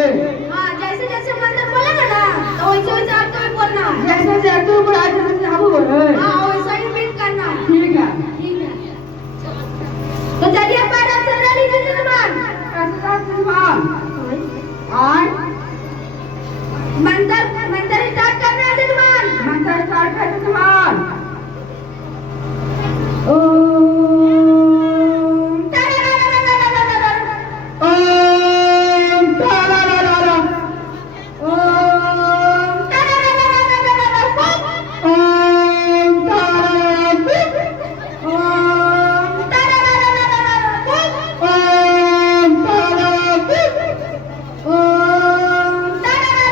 बोलेंगे। हाँ, जैसे जैसे मंत्र बोलेगा ना तो वैसे वैसे आपको भी बोलना है। जैसे जैसे अक्टूबर ऊपर आज जैसे हम बोले। हाँ, वैसा ही बीट करना है। ठीक है। ठीक है। तो चलिए para cerrar y gentlemen. आज मंत्र स्टार्ट करना है gentlemen. मंत्र स्टार्ट करते समान ओम ओम तारारारा ओम ओम तारारारा ओम ओम तारारारा ओम ओम तारारारा ओम तारारारा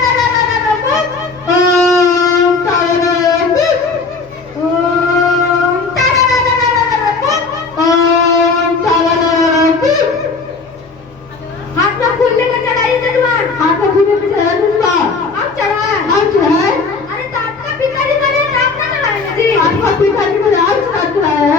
हाथ में खुलने का चढ़ाइए जजमान। हाथ में खुले पे चढ़ा दूंगा। आप चढ़ाए। आप चढ़ाए। अरे तो आपका पिताजी का नहीं, आप ना चढ़ाएंगे जी। आपका पिताजी को आज चढ़ा है।